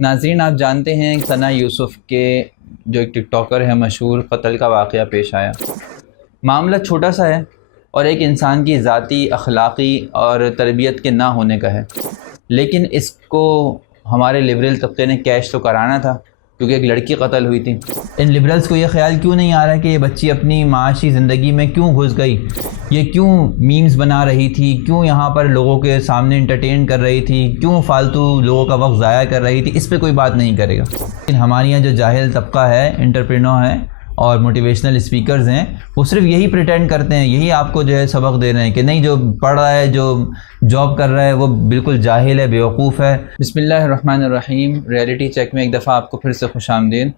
ناظرین، آپ جانتے ہیں ثنا یوسف کے جو ایک ٹک ٹاکر ہے مشہور، قتل کا واقعہ پیش آیا۔ معاملہ چھوٹا سا ہے اور ایک انسان کی ذاتی، اخلاقی اور تربیت کے نہ ہونے کا ہے، لیکن اس کو ہمارے لبرل طبقے نے کیش تو کرانا تھا کیونکہ ایک لڑکی قتل ہوئی تھی۔ ان لبرلز کو یہ خیال کیوں نہیں آ رہا کہ یہ بچی اپنی معاشی زندگی میں کیوں گھس گئی، یہ کیوں میمز بنا رہی تھی، کیوں یہاں پر لوگوں کے سامنے انٹرٹین کر رہی تھی، کیوں فالتو لوگوں کا وقت ضائع کر رہی تھی، اس پہ کوئی بات نہیں کرے گا۔ لیکن ہمارے یہاں جو جاہل طبقہ ہے، انٹرپرینور ہیں اور موٹیویشنل اسپیکرز ہیں، وہ صرف یہی پریٹینڈ کرتے ہیں، یہی آپ کو جو ہے سبق دے رہے ہیں کہ نہیں، جو پڑھ رہا ہے، جو جاب کر رہا ہے، وہ بالکل جاہل ہے، بیوقوف ہے۔ بسم اللہ الرحمن الرحیم۔ ریئلٹی چیک میں ایک دفعہ آپ کو پھر سے خوش آمدید۔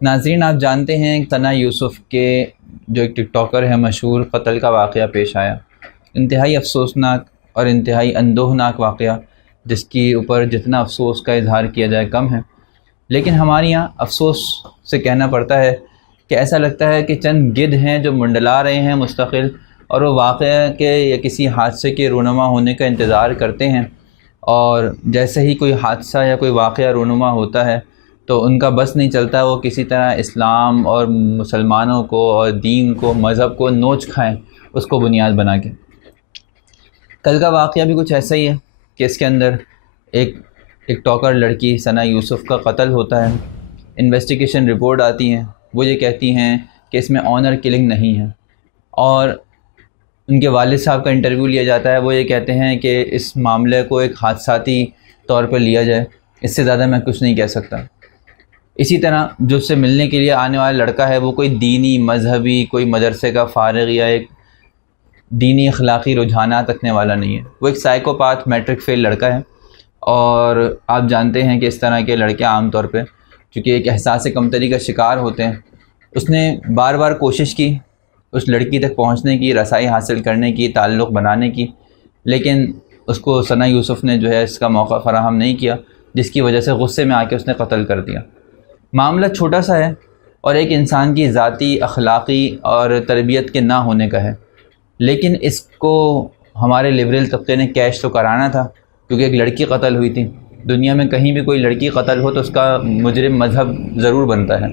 ناظرین، آپ جانتے ہیں ثنا یوسف کے جو ایک ٹک ٹاکر ہے مشہور، قتل کا واقعہ پیش آیا۔ انتہائی افسوسناک اور انتہائی اندوہناک واقعہ، جس کے اوپر جتنا افسوس کا اظہار کیا جائے کم ہے، لیکن ہمارے یہاں افسوس سے کہنا پڑتا ہے کہ ایسا لگتا ہے کہ چند گدھ ہیں جو منڈلا رہے ہیں مستقل، اور وہ واقعہ کے یا کسی حادثے کے رونما ہونے کا انتظار کرتے ہیں، اور جیسے ہی کوئی حادثہ یا کوئی واقعہ رونما ہوتا ہے تو ان کا بس نہیں چلتا، وہ کسی طرح اسلام اور مسلمانوں کو اور دین کو، مذہب کو نوچ کھائیں اس کو بنیاد بنا کے۔ کل کا واقعہ بھی کچھ ایسا ہی ہے کہ اس کے اندر ایک ٹک ٹاکر لڑکی ثنا یوسف کا قتل ہوتا ہے۔ انویسٹیگیشن رپورٹ آتی ہیں، وہ یہ کہتی ہیں کہ اس میں آنر کلنگ نہیں ہے، اور ان کے والد صاحب کا انٹرویو لیا جاتا ہے، وہ یہ کہتے ہیں کہ اس معاملے کو ایک حادثاتی طور پر لیا جائے، اس سے زیادہ میں کچھ نہیں کہہ سکتا۔ اسی طرح جو اس سے ملنے کے لیے آنے والا لڑکا ہے، وہ کوئی دینی، مذہبی، کوئی مدرسے کا فارغ یا ایک دینی اخلاقی رجحانات رکھنے والا نہیں ہے، وہ ایک سائیکوپاتھ میٹرک فیل لڑکا ہے۔ اور آپ جانتے ہیں کہ اس طرح کے لڑکے عام طور پہ چونکہ ایک احساس کمتری کا شکار ہوتے ہیں۔ اس نے بار بار کوشش کی اس لڑکی تک پہنچنے کی، رسائی حاصل کرنے کی، تعلق بنانے کی، لیکن اس کو ثنا یوسف نے جو ہے اس کا موقع فراہم نہیں کیا، جس کی وجہ سے غصے میں آ کے اس نے قتل کر دیا۔ معاملہ چھوٹا سا ہے اور ایک انسان کی ذاتی، اخلاقی اور تربیت کے نہ ہونے کا ہے، لیکن اس کو ہمارے لبرل طبقے نے کیش تو کرانا تھا کیونکہ ایک لڑکی قتل ہوئی تھی۔ دنیا میں کہیں بھی کوئی لڑکی قتل ہو تو اس کا مجرم مذہب ضرور بنتا ہے،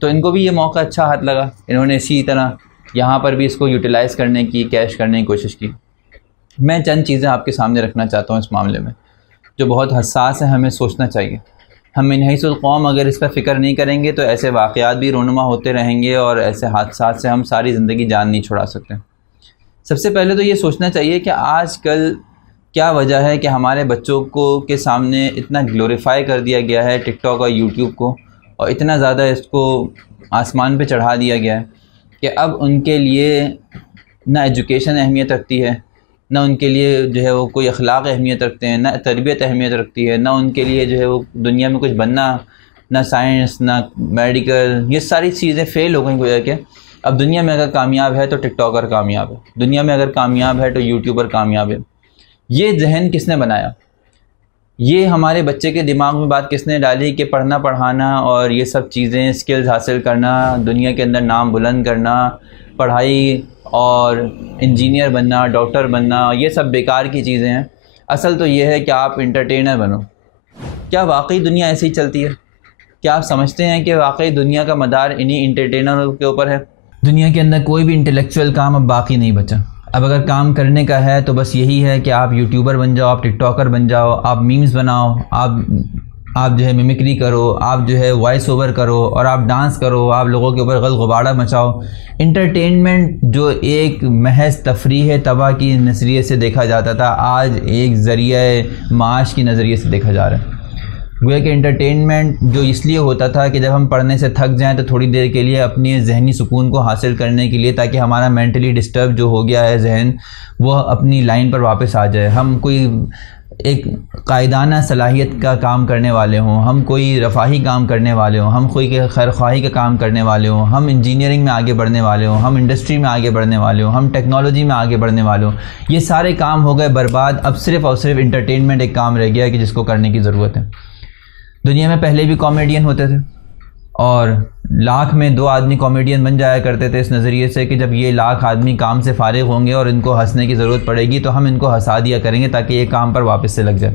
تو ان کو بھی یہ موقع اچھا ہاتھ لگا، انہوں نے اسی طرح یہاں پر بھی اس کو یوٹیلائز کرنے کی، کیش کرنے کی کوشش کی۔ میں چند چیزیں آپ کے سامنے رکھنا چاہتا ہوں اس معاملے میں جو بہت حساس ہے، ہمیں سوچنا چاہیے۔ ہم من حیث القوم اگر اس کا فکر نہیں کریں گے تو ایسے واقعات بھی رونما ہوتے رہیں گے، اور ایسے حادثات سے ہم ساری زندگی جان نہیں چھڑا سکتے۔ سب سے پہلے تو یہ سوچنا چاہیے کہ آج کل کیا وجہ ہے کہ ہمارے بچوں کو کے سامنے اتنا گلوریفائی کر دیا گیا ہے ٹک ٹاک اور یوٹیوب کو، اور اتنا زیادہ اس کو آسمان پہ چڑھا دیا گیا ہے کہ اب ان کے لیے نہ ایجوکیشن اہمیت رکھتی ہے، نہ ان کے لیے جو ہے وہ کوئی اخلاق اہمیت رکھتے ہیں، نہ تربیت اہمیت رکھتی ہے، نہ ان کے لیے جو ہے وہ دنیا میں کچھ بننا، نہ سائنس، نہ میڈیکل، یہ ساری چیزیں فیل ہو گئیں گویا کہ اب دنیا میں اگر کامیاب ہے تو ٹک ٹاکر کامیاب ہے، دنیا میں اگر کامیاب ہے تو یوٹیوبر کامیاب ہے۔ یہ ذہن کس نے بنایا؟ یہ ہمارے بچے کے دماغ میں بات کس نے ڈالی کہ پڑھنا پڑھانا اور یہ سب چیزیں، سکلز حاصل کرنا، دنیا کے اندر نام بلند کرنا، پڑھائی اور انجینئر بننا، ڈاکٹر بننا، یہ سب بیکار کی چیزیں ہیں۔ اصل تو یہ ہے کہ آپ انٹرٹینر بنو۔ کیا واقعی دنیا ایسی ہی چلتی ہے؟ کیا آپ سمجھتے ہیں کہ واقعی دنیا کا مدار انہی انٹرٹینروں کے اوپر ہے؟ دنیا کے اندر کوئی بھی انٹلیکچوئل کام اب باقی نہیں بچا۔ اب اگر کام کرنے کا ہے تو بس یہی ہے کہ آپ یوٹیوبر بن جاؤ، آپ ٹک ٹاکر بن جاؤ، آپ میمز بناؤ، آپ جو ہے میمکری کرو، آپ جو ہے وائس اوور کرو، اور آپ ڈانس کرو، آپ لوگوں کے اوپر غل غبارہ مچاؤ۔ انٹرٹینمنٹ جو ایک محض تفریح تباہ کی نظریے سے دیکھا جاتا تھا، آج ایک ذریعہ معاش کی نظریے سے دیکھا جا رہا ہے۔ گویا کہ انٹرٹینمنٹ جو اس لیے ہوتا تھا کہ جب ہم پڑھنے سے تھک جائیں تو تھوڑی دیر کے لیے اپنی ذہنی سکون کو حاصل کرنے کے لیے، تاکہ ہمارا مینٹلی ڈسٹرب جو ہو گیا ہے ذہن، وہ اپنی لائن پر واپس آ جائے، ہم کوئی ایک قائدانہ صلاحیت کا کام کرنے والے ہوں، ہم کوئی رفاہی کام کرنے والے ہوں، ہم کوئی خیرخواہی کا کام کرنے والے ہوں، ہم انجینئرنگ میں آگے بڑھنے والے ہوں، ہم انڈسٹری میں آگے بڑھنے والے ہوں، ہم ٹیکنالوجی میں آگے بڑھنے والے ہوں۔ یہ سارے کام ہو گئے برباد، اب صرف اور صرف انٹرٹینمنٹ ایک کام رہ گیا ہے کہ جس کو کرنے کی ضرورت ہے۔ دنیا میں پہلے بھی کامیڈین ہوتے تھے، اور لاکھ میں 2 آدمی کامیڈین بن جایا کرتے تھے، اس نظریے سے کہ جب یہ لاکھ آدمی کام سے فارغ ہوں گے اور ان کو ہنسنے کی ضرورت پڑے گی تو ہم ان کو ہنسا دیا کریں گے تاکہ یہ کام پر واپس سے لگ جائے۔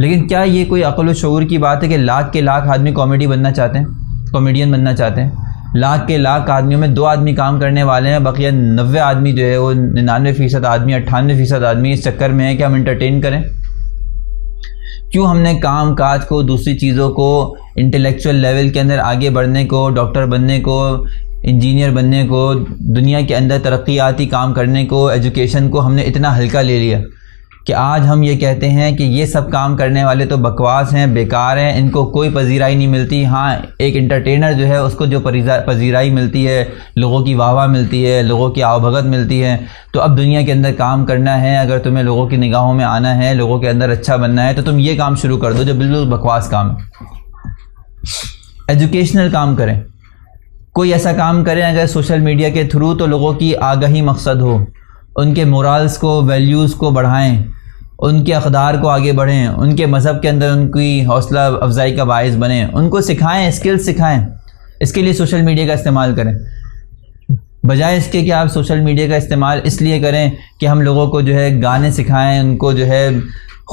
لیکن کیا یہ کوئی عقل و شعور کی بات ہے کہ لاکھ کے لاکھ آدمی کامیڈی بننا چاہتے ہیں، کامیڈین بننا چاہتے ہیں؟ لاکھ کے لاکھ آدمیوں میں 2 آدمی کام کرنے والے ہیں، بقیہ 90 آدمی جو ہے وہ 99% آدمی 98% آدمی اس چکر میں ہے کہ ہم انٹرٹین کریں۔ کیوں ہم نے کام کاج کو، دوسری چیزوں کو، انٹلیکچوئل لیول کے اندر آگے بڑھنے کو، ڈاکٹر بننے کو، انجینئر بننے کو، دنیا کے اندر ترقیاتی کام کرنے کو، ایجوکیشن کو ہم نے اتنا ہلکا لے لیا کہ آج ہم یہ کہتے ہیں کہ یہ سب کام کرنے والے تو بکواس ہیں، بیکار ہیں، ان کو کوئی پذیرائی نہیں ملتی۔ ہاں، ایک انٹرٹینر جو ہے اس کو جو پذیرائی ملتی ہے، لوگوں کی واہ واہ ملتی ہے، لوگوں کی آو بھگت ملتی ہے۔ تو اب دنیا کے اندر کام کرنا ہے، اگر تمہیں لوگوں کی نگاہوں میں آنا ہے، لوگوں کے اندر اچھا بننا ہے، تو تم یہ کام شروع کر دو جو بالکل بکواس کام ہے۔ ایجوکیشنل کام کریں، کوئی ایسا کام کریں اگر سوشل میڈیا کے تھرو تو لوگوں کی آگہی مقصد ہو، ان کے مورالز کو، ویلیوز کو بڑھائیں، ان کے اقدار کو آگے بڑھیں، ان کے مذہب کے اندر ان کی حوصلہ افزائی کا باعث بنیں، ان کو سکھائیں، اسکلز سکھائیں۔ اس کے لیے سوشل میڈیا کا استعمال کریں، بجائے اس کے کہ آپ سوشل میڈیا کا استعمال اس لیے کریں کہ ہم لوگوں کو جو ہے گانے سکھائیں، ان کو جو ہے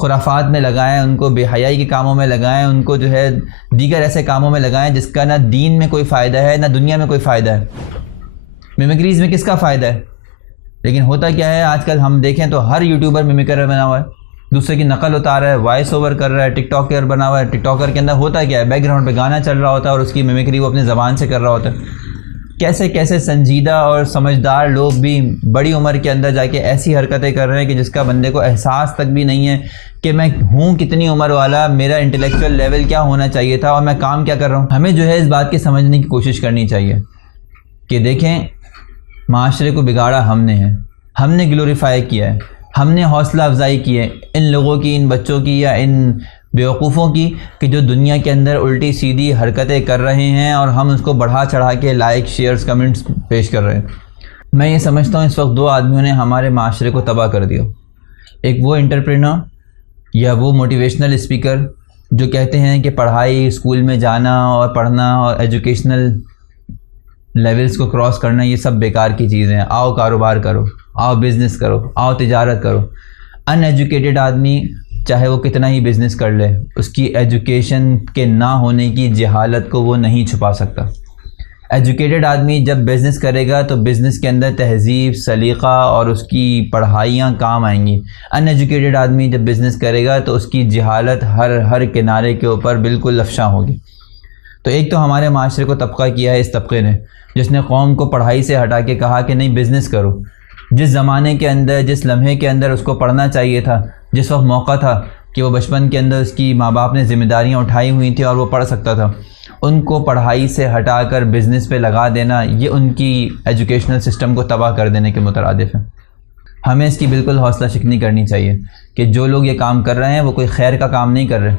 خرافات میں لگائیں، ان کو بے حیائی کے کاموں میں لگائیں، ان کو جو ہے دیگر ایسے کاموں میں لگائیں جس کا نہ دین میں کوئی فائدہ ہے، نہ دنیا میں کوئی فائدہ ہے۔ میمکریز میں کس کا فائدہ ہے؟ لیکن ہوتا کیا ہے آج کل ہم دیکھیں تو ہر یوٹیوبر میمکر بنا ہوا ہے، دوسرے کی نقل اتار رہا ہے، وائس اوور کر رہا ہے، ٹک ٹاکر بنا ہوا ہے۔ ٹک ٹاکر کے اندر ہوتا کیا ہے؟ بیک گراؤنڈ پہ گانا چل رہا ہوتا ہے اور اس کی میمکری وہ اپنی زبان سے کر رہا ہوتا ہے۔ کیسے کیسے سنجیدہ اور سمجھدار لوگ بھی بڑی عمر کے اندر جا کے ایسی حرکتیں کر رہے ہیں کہ جس کا بندے کو احساس تک بھی نہیں ہے کہ میں ہوں کتنی عمر والا، میرا انٹلیکچوئل لیول کیا ہونا چاہیے تھا اور میں کام کیا کر رہا ہوں۔ ہمیں جو ہے اس بات کی سمجھنے کی کوشش کرنی چاہیے کہ دیکھیں، معاشرے کو بگاڑا ہم نے ہے، ہم نے گلوریفائی کیا ہے، ہم نے حوصلہ افزائی کی ہے ان لوگوں کی، ان بچوں کی یا ان بیوقوفوں کی کہ جو دنیا کے اندر الٹی سیدھی حرکتیں کر رہے ہیں اور ہم اس کو بڑھا چڑھا کے لائک، شیئرز، کمنٹس پیش کر رہے ہیں۔ میں یہ سمجھتا ہوں اس وقت 2 آدمیوں نے ہمارے معاشرے کو تباہ کر دیا۔ ایک وہ انٹرپرینر یا وہ موٹیویشنل اسپیکر جو کہتے ہیں کہ پڑھائی، اسکول میں جانا اور پڑھنا اور ایجوکیشنل لیولز کو کراس کرنا یہ سب بیکار کی چیزیں ہیں، آؤ کاروبار کرو، آؤ بزنس کرو، آؤ تجارت کرو۔ ان ایجوکیٹڈ آدمی چاہے وہ کتنا ہی بزنس کر لے، اس کی ایجوکیشن کے نہ ہونے کی جہالت کو وہ نہیں چھپا سکتا۔ ایجوکیٹڈ آدمی جب بزنس کرے گا تو بزنس کے اندر تہذیب، سلیقہ اور اس کی پڑھائیاں کام آئیں گی۔ ان ایجوکیٹڈ آدمی جب بزنس کرے گا تو اس کی جہالت ہر کنارے کے اوپر بالکل افشاں ہوگی۔ تو ایک تو ہمارے معاشرے کو طبقہ کیا ہے اس طبقے نے جس نے قوم کو پڑھائی سے ہٹا کے کہا کہ نہیں بزنس کرو۔ جس زمانے کے اندر، جس لمحے کے اندر اس کو پڑھنا چاہیے تھا، جس وقت موقع تھا کہ وہ بچپن کے اندر اس کی ماں باپ نے ذمہ داریاں اٹھائی ہوئی تھیں اور وہ پڑھ سکتا تھا، ان کو پڑھائی سے ہٹا کر بزنس پہ لگا دینا، یہ ان کی ایجوکیشنل سسٹم کو تباہ کر دینے کے مترادف ہے۔ ہمیں اس کی بالکل حوصلہ شکنی کرنی چاہیے کہ جو لوگ یہ کام کر رہے ہیں وہ کوئی خیر کا کام نہیں کر رہے،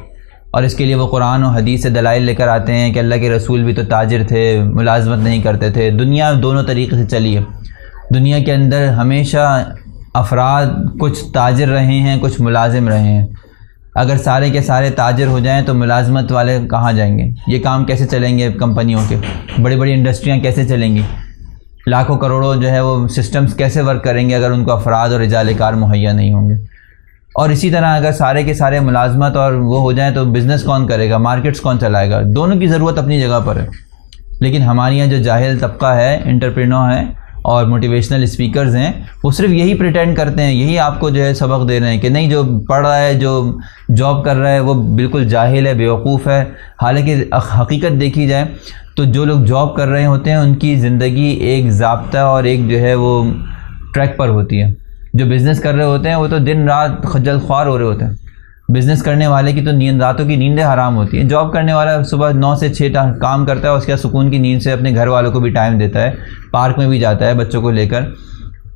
اور اس کے لیے وہ قرآن و حدیث سے دلائل لے کر آتے ہیں کہ اللہ کے رسول بھی تو تاجر تھے، ملازمت نہیں کرتے تھے۔ دنیا دونوں طریقے سے چلی ہے۔ دنیا کے اندر ہمیشہ افراد کچھ تاجر رہے ہیں، کچھ ملازم رہے ہیں۔ اگر سارے کے سارے تاجر ہو جائیں تو ملازمت والے کہاں جائیں گے؟ یہ کام کیسے چلیں گے؟ کمپنیوں کے بڑی بڑی انڈسٹریاں کیسے چلیں گی؟ لاکھوں کروڑوں جو ہے وہ سسٹمز کیسے ورک کریں گے اگر ان کو افراد اور رجال کار مہیا نہیں ہوں گے؟ اور اسی طرح اگر سارے کے سارے ملازمت اور وہ ہو جائیں تو بزنس کون کرے گا؟ مارکیٹس کون چلائے گا؟ دونوں کی ضرورت اپنی جگہ پر ہے، لیکن ہمارے یہاں جو جاہل طبقہ ہے، انٹرپرینور ہیں اور موٹیویشنل اسپیکرز ہیں، وہ صرف یہی پریٹینڈ کرتے ہیں، یہی آپ کو جو ہے سبق دے رہے ہیں کہ نہیں جو پڑھ رہا ہے، جو جاب کر رہا ہے وہ بالکل جاہل ہے، بیوقوف ہے۔ حالانکہ حقیقت دیکھی جائے تو جو لوگ جاب کر رہے ہوتے ہیں ان کی زندگی ایک ضابطہ اور ایک جو ہے وہ ٹریک پر ہوتی ہے۔ جو بزنس کر رہے ہوتے ہیں وہ تو دن رات خجل خوار ہو رہے ہوتے ہیں۔ بزنس کرنے والے کی تو راتوں کی نیندیں حرام ہوتی ہیں۔ جاب کرنے والا صبح 9 سے 6 کام کرتا ہے، اس کے بعد سکون کی نیند سے اپنے گھر والوں کو بھی ٹائم دیتا ہے، پارک میں بھی جاتا ہے بچوں کو لے کر،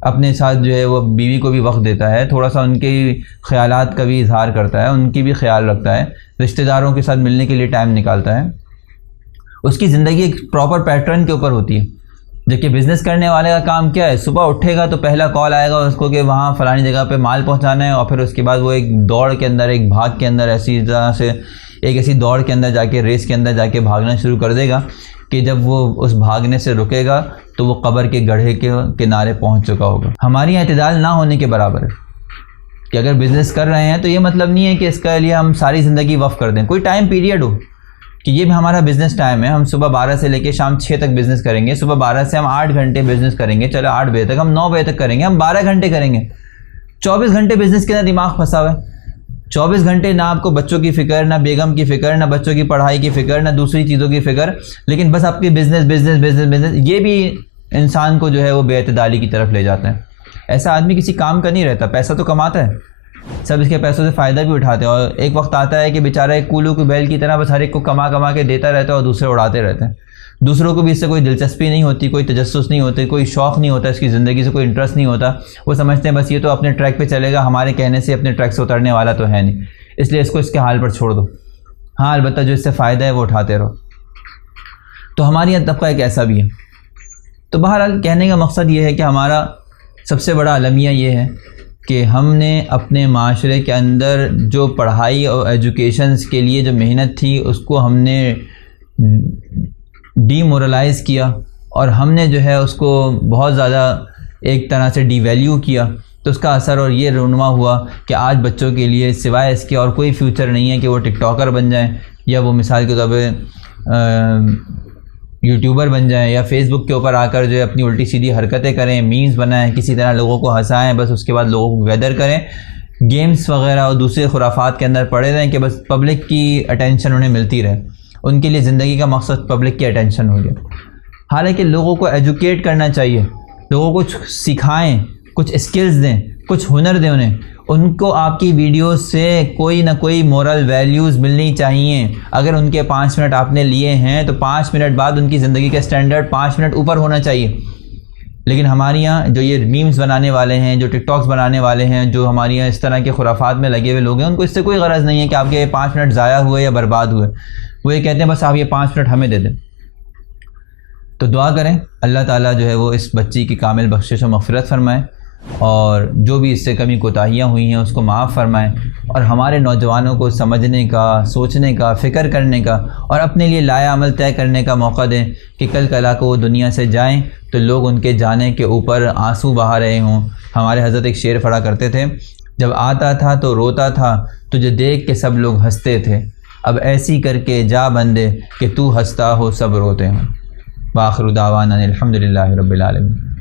اپنے ساتھ جو ہے وہ بیوی کو بھی وقت دیتا ہے، تھوڑا سا ان کے خیالات کا بھی اظہار کرتا ہے، ان کی بھی خیال رکھتا ہے، رشتہ داروں کے ساتھ ملنے کے لیے ٹائم نکالتا ہے۔ اس کی زندگی ایک پراپر پیٹرن کے اوپر ہوتی ہے۔ جبکہ بزنس کرنے والے کا کام کیا ہے؟ صبح اٹھے گا تو پہلا کال آئے گا اس کو کہ وہاں فلانی جگہ پہ مال پہنچانا ہے، اور پھر اس کے بعد وہ ایک دوڑ کے اندر، ایک بھاگ کے اندر، ایسی طرح سے ایک ایسی دوڑ کے اندر جا کے، ریس کے اندر جا کے بھاگنا شروع کر دے گا کہ جب وہ اس بھاگنے سے رکے گا تو وہ قبر کے گڑھے کے کنارے پہنچ چکا ہوگا۔ ہماری اعتدال نہ ہونے کے برابر ہے کہ اگر بزنس کر رہے ہیں تو یہ مطلب نہیں ہے کہ اس کے لیے ہم ساری زندگی وقف کر دیں. کوئی ٹائم پیریڈ ہو کہ یہ بھی ہمارا بزنس ٹائم ہے, ہم صبح 12 سے لے کے شام 6 تک بزنس کریں گے, صبح 12 سے ہم 8 گھنٹے بزنس کریں گے, چلو 8 بجے تک, ہم 9 بجے تک کریں گے, ہم 12 گھنٹے کریں گے. 24 گھنٹے بزنس کے اندر دماغ پھنسا ہوا ہے. 24 گھنٹے نہ آپ کو بچوں کی فکر, نہ بیگم کی فکر, نہ بچوں کی پڑھائی کی فکر, نہ دوسری چیزوں کی فکر, لیکن بس آپ کی بزنس بزنس بزنس بزنس. یہ بھی انسان کو جو ہے وہ بے اعتدالی کی طرف لے جاتے ہیں. ایسا آدمی کسی کام کا نہیں رہتا, پیسہ تو کماتا ہے, سب اس کے پیسوں سے فائدہ بھی اٹھاتے ہیں, اور ایک وقت آتا ہے کہ بیچارہ ایک کولو کی بیل کی طرح بس ہر ایک کو کما کما کے دیتا رہتا ہے اور دوسرے اڑاتے رہتے ہیں. دوسروں کو بھی اس سے کوئی دلچسپی نہیں ہوتی, کوئی تجسس نہیں ہوتی, کوئی شوق نہیں ہوتا, اس کی زندگی سے کوئی انٹرسٹ نہیں ہوتا. وہ سمجھتے ہیں بس یہ تو اپنے ٹریک پہ چلے گا, ہمارے کہنے سے اپنے ٹریک سے اترنے والا تو ہے نہیں, اس لیے اس کو اس کے حال پر چھوڑ دو. ہاں البتہ جو اس سے فائدہ ہے وہ اٹھاتے رہو. تو ہمارے یہاں طبقہ ایک ایسا بھی ہے. تو بہرحال کہنے کا مقصد یہ ہے کہ ہمارا سب سے بڑا المیہ یہ ہے کہ ہم نے اپنے معاشرے کے اندر جو پڑھائی اور ایجوکیشنز کے لیے جو محنت تھی اس کو ہم نے ڈی مورلائز کیا, اور ہم نے جو ہے اس کو بہت زیادہ ایک طرح سے ڈی ویلیو کیا. تو اس کا اثر اور یہ رونما ہوا کہ آج بچوں کے لیے سوائے اس کے اور کوئی فیوچر نہیں ہے کہ وہ ٹک ٹاکر بن جائیں, یا وہ مثال کے طور پہ یوٹیوبر بن جائیں, یا فیس بک کے اوپر آ کر جو ہے اپنی الٹی سیدھی حرکتیں کریں, میمز بنائیں, کسی طرح لوگوں کو ہنسائیں, بس اس کے بعد لوگوں کو گیدر کریں, گیمز وغیرہ اور دوسرے خرافات کے اندر پڑے رہیں کہ بس پبلک کی اٹینشن انہیں ملتی رہے. ان کے لیے زندگی کا مقصد پبلک کی اٹینشن ہو گیا. حالانکہ لوگوں کو ایجوکیٹ کرنا چاہیے, لوگوں کو کچھ سکھائیں, کچھ اسکلز دیں, کچھ ہنر دیں انہیں. ان کو آپ کی ویڈیوز سے کوئی نہ کوئی مورل ویلیوز ملنی چاہیے. اگر ان کے 5 منٹ آپ نے لیے ہیں تو 5 منٹ بعد ان کی زندگی کا سٹینڈرڈ 5 منٹ اوپر ہونا چاہیے. لیکن ہمارے یہاں جو یہ میمز بنانے والے ہیں, جو ٹک ٹاکس بنانے والے ہیں, جو ہمارے یہاں اس طرح کے خرافات میں لگے ہوئے لوگ ہیں, ان کو اس سے کوئی غرض نہیں ہے کہ آپ کے 5 منٹ ضائع ہوئے یا برباد ہوئے. وہ یہ کہتے ہیں بس آپ یہ 5 منٹ ہمیں دے دیں. تو دعا کریں اللہ تعالیٰ جو ہے وہ اس بچی کی کامل بخشش و مغفرت فرمائے, اور جو بھی اس سے کمی کوتاہیاں ہوئی ہیں اس کو معاف فرمائیں, اور ہمارے نوجوانوں کو سمجھنے کا, سوچنے کا, فکر کرنے کا اور اپنے لیے لایا عمل طے کرنے کا موقع دیں کہ کل کلا کو وہ دنیا سے جائیں تو لوگ ان کے جانے کے اوپر آنسو بہا رہے ہوں. ہمارے حضرت ایک شعر پڑھا کرتے تھے, جب آتا تھا تو روتا تھا, تجھے دیکھ کے سب لوگ ہنستے تھے, اب ایسی کر کے جا بندے کہ تو ہنستا ہو سب روتے ہوں. وآخر دعوانا الحمدللہ رب العالمین.